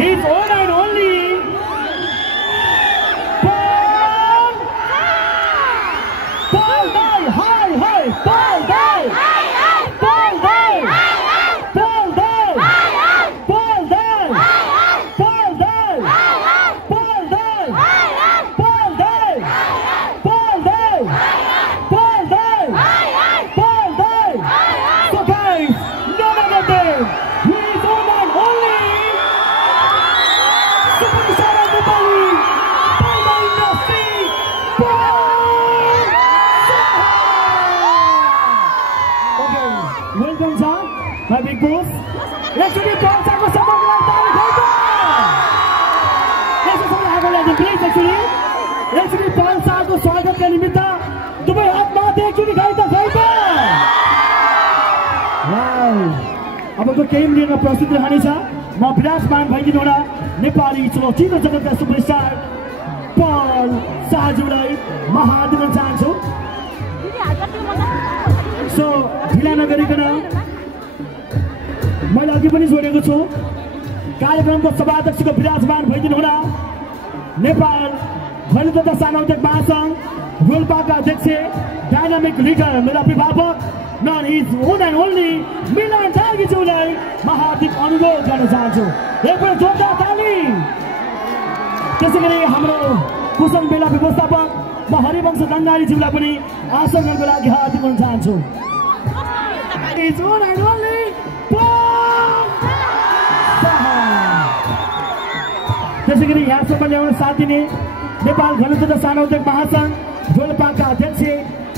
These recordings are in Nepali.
his own and only Paul Dai. Hi, hi, Paul Dai. Paul Dai. Paul Dai. Paul Dai. Paul Dai. Paul Dai. Paul Dai. Paul Dai. Paul Dai. Paul Dai. So guys, none other than his own and only superstar of the Bali, Paul Dai Industry, Paul. Okay, welcome sir, my big boss. Let's do the Paul Sako Sabang lang tayo dito. Let's do the Hagolan please actually. Let's do the Paul Sako स्वागत का निमित्त दुबई हाथ माथे एकचोटि गाइता गाइता. वाउ. अबको गेम लिएर प्रस्तुत रहनेछ. म विराजमान भइदिनु होला नेपाली चलचित्र जगतका सुपरस्टार पल शाहज्यूलाई महादिन चाहन्छु. सो ढिला नगरिकन मैले अघि पनि जोडेको छु कार्यक्रमको सभाध्यक्षको विराजमान भइदिनु होला नेपाल घरेलु तथा सानो उद्योग महासंघ रोल्पाका अध्यक्ष डायनामिक लिडर मेरा अभिभावक none his own and only Milan दागीज्यूलाई महार्दिक अनुरोध गर्न चाहन्छु. एकपल्ट जोरदार ताली. त्यसैगरी हाम्रो कुशल मेला व्यवस्थापक म हरिवंश दङ्गालीज्यूलाई पनि आसन गर्नको लागि हार्दिक अनुरोध चाहन्छु. हिज ओन एन्ड ओन्ली त्यसैगरी यहाँसम्म ल्याउन साथ दिने नेपाल घरेलु तथा सानो उद्योग महासंघ रोल्पाका अध्यक्ष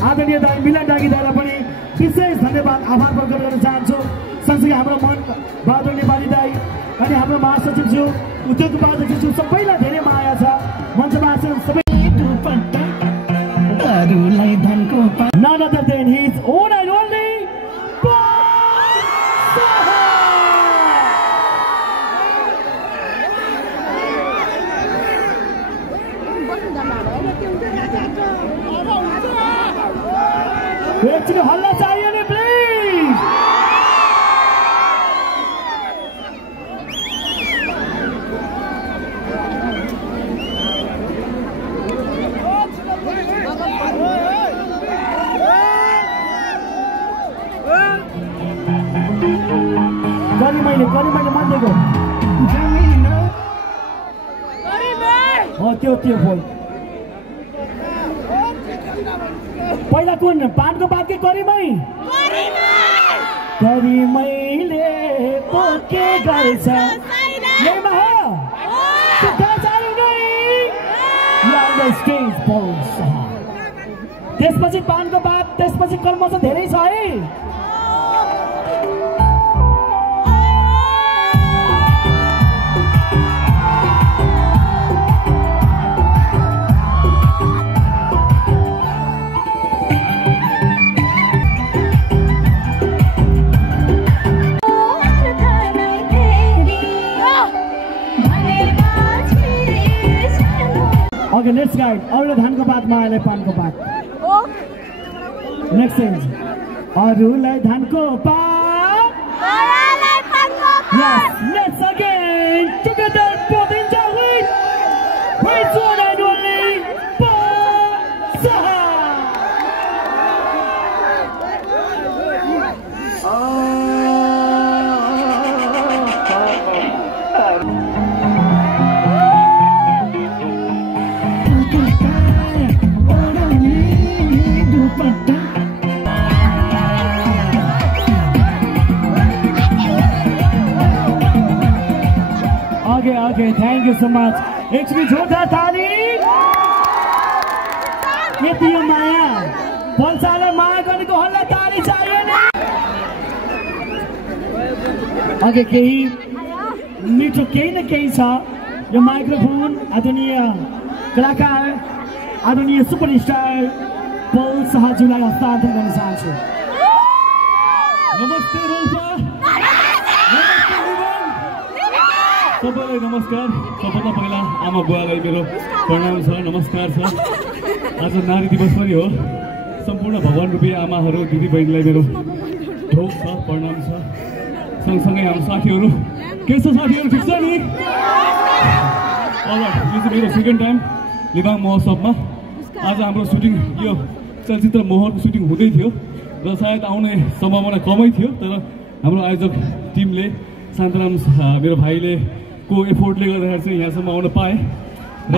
आदरणीय दाइ मिलन दागीदाईलाई पनि विशेष धन्यवाद आभार प्रकट गर्न चाहन्छु. सँगसँगै हाम्रो मन बहादुर नेपाली दाई अनि हाम्रो महासचिवज्यू उद्योग उपाध्यक्षज्यू सबैलाई धेरै माया छ. मञ्चमा आसन सबै none other than his own and only एकचोटि हल्ला चाहियो नि प्लिज. मैले मान्देको हो त्यो बोल. पहिला कुन पानको बात के करिमैले पो के गर्छ यहीमा हो त्यसपछि पानको बात त्यसपछि कर्म चाहिँ धेरै छ है. Okay, let's guide. अरूलाई धानको पात मायालाई पानको पात. Next thing. अरूलाई धानको पात मायालाई पानको पात. Yes, let's again together both enjoy with his own and only Paul Saha. Okay, thank you so much. एकचोटि जोरदार ताली. यति यो माया पल्सालाई माया गरेको हल्ला ताली चाहियो नि. अघि केही मिठो केही न केही छ. यो माइक्रोफोन आदरणीय कलाकार आदरणीय सुपरस्टार पल शाहज्यूलाई हस्तान्तरण गर्न चाहन्छु. नमस्ते रोल्पा. सबैलाई नमस्कार. सबभन्दा पहिला आमा बुवालाई मेरो प्रणाम छ, नमस्कार छ. आज नारी दिवस पनि हो. सम्पूर्ण भगवान रूपी आमाहरू दिदी बहिनीलाई मेरो ढोक छ, प्रणाम छ. सँगसँगै हाम्रो साथीहरू के छ साथीहरू ठिक छ नि यो चाहिँ मेरो सेकेन्ड टाइम लिबाङ महोत्सवमा आज हाम्रो सुटिङ यो चलचित्र मोहरको सुटिङ हुँदै थियो र सायद आउने सम्भावना कमै थियो तर हाम्रो आयोजक टिमले शान्तराम मेरो भाइले को एफोर्टले गर्दाखेरि चाहिँ यहाँसम्म आउन पाएँ र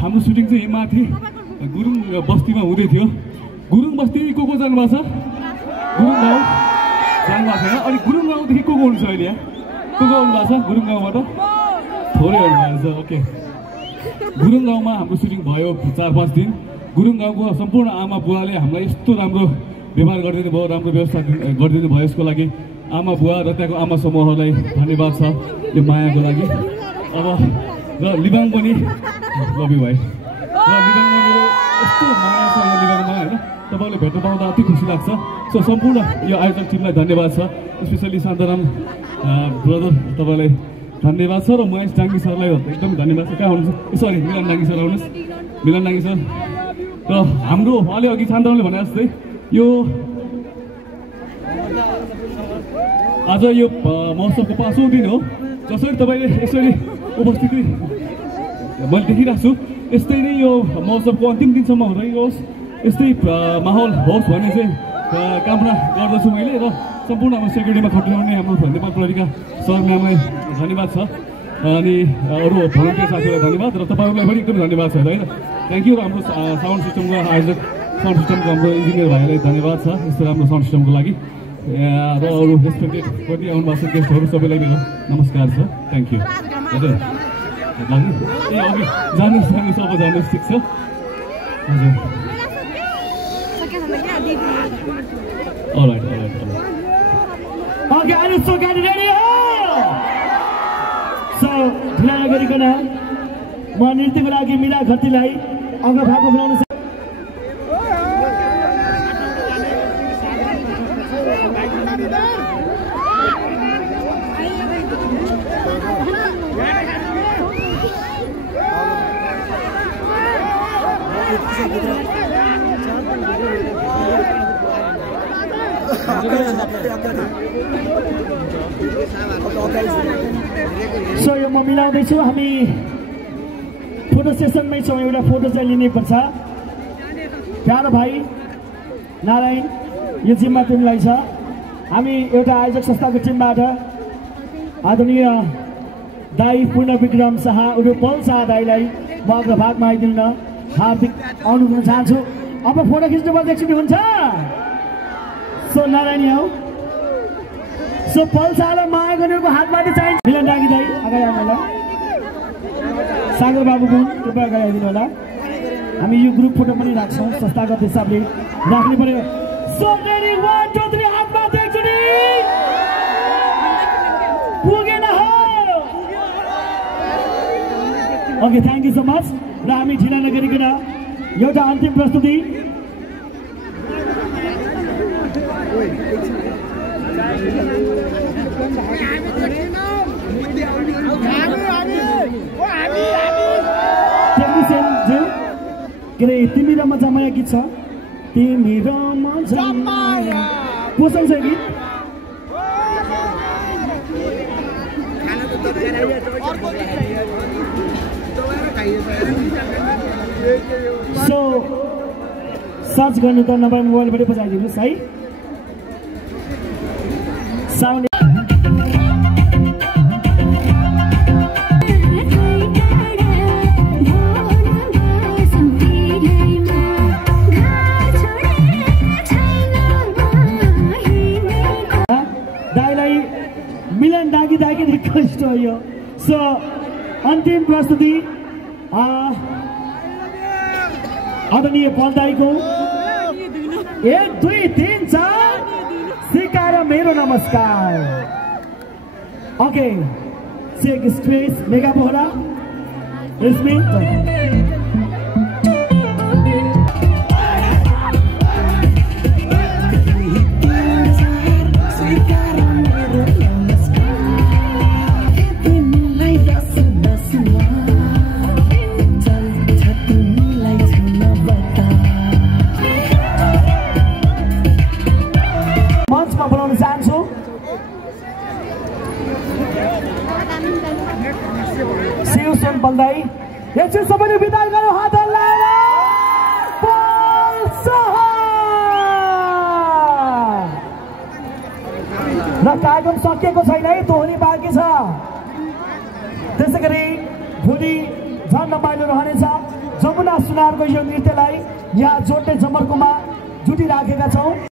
हाम्रो सुटिङ चाहिँ माथि गुरुङ बस्तीमा हुँदै थियो गुरुङ बस्ती को जानुभएको छ गुरुङ गाउँ जानुभएको छैन अनि गुरुङ गाउँदेखि को हुनुहुन्छ अहिले यहाँ को आउनुभएको छ गुरुङ गाउँबाट थोरै आउनुभएको छ ओके गुरुङ गाउँमा हाम्रो सुटिङ भयो 4-5 दिन गुरुङ गाउँको सम्पूर्ण आमा बुवाले हामीलाई यस्तो राम्रो व्यवहार गरिदिनु भयो राम्रो व्यवस्था गरिदिनु भयो यसको लागि आमा बुवा र त्यहाँको आमा समूहहरूलाई धन्यवाद छ यो मायाको लागि अब र लिबाङ पनि लभ यु भाइ र लिबाङमा मेरो यस्तो माया छ यो लिबाङमा होइन तपाईँले भेट्न पाउँदा अति खुसी लाग्छ सो सम्पूर्ण यो आयोजक टिमलाई धन्यवाद छ स्पेसली शान्तराम ब्रदर तपाईँलाई धन्यवाद छ र महेश डाङ्गी सरलाई एकदम धन्यवाद छ कहाँ हुनुहुन्छ सरी मिलन डाङ्गी सर आउनुहोस् मिलन डाङ्गी सर र हाम्रो अलि अघि शान्तरामले भने जस्तै यो आज यो महोत्सवको 5औं दिन हो जसरी तपाईँले यसरी उपस्थिति मैले देखिरहेको छु यस्तै नै यो महोत्सवको अन्तिम दिनसम्म हुँदै होस् यस्तै माहौल होस् भन्ने चाहिँ कामना गर्दछु मैले र सम्पूर्ण हाम्रो सेक्युरिटीमा खटिरहने हाम्रो नेपाल प्रहरीका सर म्यामलाई धन्यवाद छ अनि अरू भलन्टियर साथीहरूलाई धन्यवाद र तपाईँहरूलाई पनि एकदम धन्यवाद छ होइन थ्याङ्क यू र हाम्रो साउन्ड सिस्टमको आयोजक साउन्ड सिस्टमको हाम्रो इन्जिनियर भाइलाई धन्यवाद छ यस्तो राम्रो साउन्ड सिस्टमको लागि र अरू रेस्पेक्टेड कति आउनुभएको छ गेस्टहरू सबैलाई मेरो नमस्कार छ थ्याङ्क यू हजुर ए अघि जानुहोस् अब जानुहोस् ठिक छ हजुर all right Okay, are you so get ready? So, ढिला नगरिकन म नृत्यको लागि मीरा घरतीलाई अग्रभागमा बोलाउन सो यो म मिलाउँदैछु हामी फोटो सेसनमै छौँ एउटा फोटो चाहिँ लिनै पर्छ प्यारो भाइ नारायण यो जिम्मा तिमीलाई छ हामी एउटा आयोजक संस्थाको टिमबाट आदरणीय दाई पूर्ण विक्रम शाह उर्फ पल शाह दाईलाई म अग्रभागमा आइदिनु न हार्दिक अनुरोध गर्न चाहन्छु अब फोटो खिच्नुपर्छ एकचोटि हुन्छ सो नारायण हौ सो पल शाहलाई माया गर्नेको हातबाट चाहिन्छ मिलन डाङ्गी दाई अगाडि आउनु होला सागर बाबु गुण कृपया अगाडि आइदिनु होला हामी यो ग्रुप फोटो पनि राख्छौँ संस्थागत हिसाबले राख्नु पर्यो सो रेडी 1 2 3 हातमा एकचोटि पुगेन हो okay thank you so much र हामी ढिला नगरिकन एउटा अन्तिम प्रस्तुति के अरे तिमी र म जमाया गीत छ तिमी र म जमाया पोसँग छ गीत सो सर्च गर्नु त नभए मोबाइलबाटै बजाइदिनुहोस् है साउन्ड रिक्वेस्ट हो यो सो अन्तिम प्रस्तुति आदरणीय पल दाईको 1 2 3 4 स्वीकार मेरो नमस्कार ओके सेक स्पेस मेगा बोहरा रेस्मी शिव सोन बल्दाई एकछिन सबैले बिदा गर्नु हात हल्लाएर र कार्यक्रम सकिएको छैन है, दोहोरी बाँकी छ। त्यसै गरी भोलि झन् रमाइलो रहनेछ। जमुना सुनारको यो नृत्यलाई यहाँ जोड्ने जमर्कोमा जुटिराखेका छौँ।